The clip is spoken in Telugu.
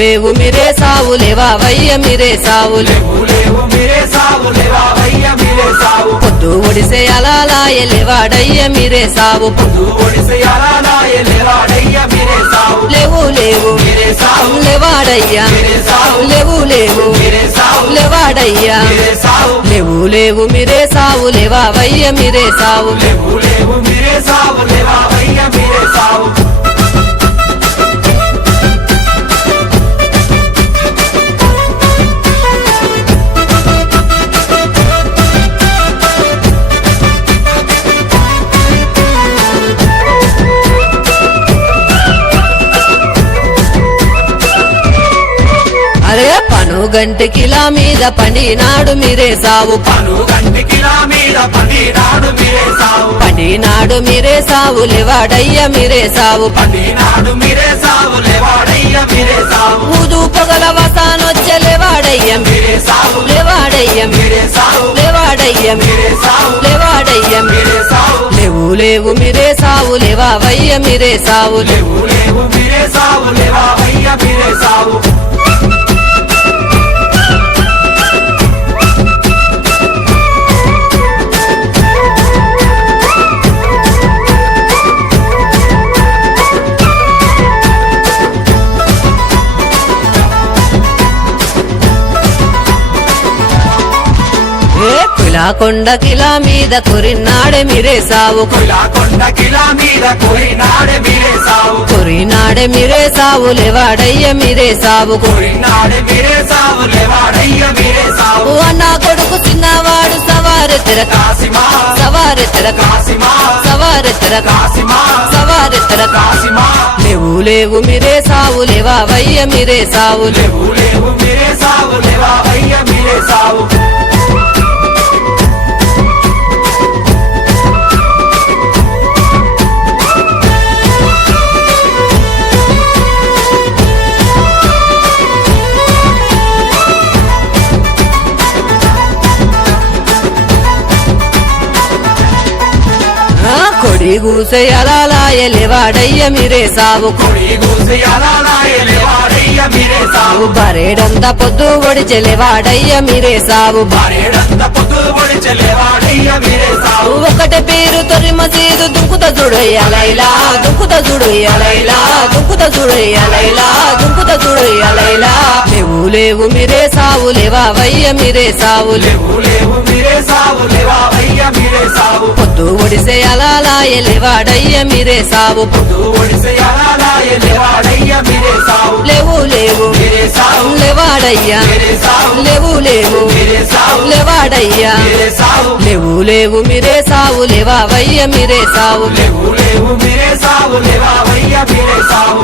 లేవు మీరే సావు లేవావయ్య మీరే సావు లేవు మీరే సావు లేవావయ్య మీరే సావు పొద్దు ఒడిసే అలాలాయ లేవాడయ్య మీరే సావు పొద్దు ఒడిసే అలాలాయ లేవాడయ్య మీరే సావు లేవు లేవు మీరే సావు లేవాడయ్యా మీరే సావు లేవు లేవు మీరే సావు లేవాడయ్యా మీరే సావు లేవు మీరే సావు లేవావయ్య మీరే సావు లేవు మీరే సావు లేవావయ్య మీరే సావు అరే పనుగంటికిలా మీద పండినాడు మీరే సావు పనుగంటికిలా మీద పండినాడు మీరే సావు పండినాడు మీరే సావు లేవాడయ్య మీరే సావు పండినాడు మీరే సావు లేవాడయ్య మీరే సావు ఊదు పొగల వసానొచ్చే లేవాడయ్య మీరే సావు లేవాడయ్య మీరే సావు లేవాడయ్య మీరే సావు లేవాడయ్య మీరే సావు లేవు మీరే సావు లేవావయ్య మీరే సావు లేవు మీరే సావు లేవావయ్య మీరే సావు కొండకిలా మీద కొరినాడే మీరే సావు కొండకిలా మీద కొరినాడే మీరే సావు కొరినాడే మీరే సావు లేవాడయ్య మీరే సావు కొరినాడే మీరే సావు లేవాడయ్య మీరే సావు అన్న కొడుకు చిన్నవాడు సవారెత్తర కాసిమా సవారెత్తర కాసిమా సవారెత్తర కాసిమా సవారెత్తర కాసిమా లేవు మీరే సావు లేవావయ్య మీరే సావు లేవు మీరే సావు లేవావయ్య మీరే సావు కొడి గూసే అలాలాయ లేవాడయ్య మీరే సావు కొడి గూసే అలాలాయ లేవాడయ్య మీరే సావు బరేడంత పొద్దు ఒడిచె లేవాడయ్య మీరే సావు బరేడంత పొద్దు ఒడిచె లేవాడయ్య మీరే సావు ఒకటే పేరు తొరి మసీదు దుంకుత చూడయ్య లైలా దుంకుత చూడయ్య లైలా దుంకుత చూడయ్య లైలా దుంకుత చూడయ్య లైలా లేవు మీరే సావు లేవావయ్య మీరే సావు లేవు మీరే సావు లేవావయ్య మీరే సావు పొద్దు ఒడిసే అలాలాయ లేవాడయ్య మీరే సావు పొద్దు ఒడిసే అలాలాయ లేవాడయ్య మీరే సావు లేవు మీరే సావు లేవాడయ్యా మీరే సావు లేవు మీరే సావు లేవాడయ్యా మీరే సావు లేవు మీరే సావు లేవావయ్య మీరే సావు లేవు మీరే సావు లేవావయ్య మీరే సావు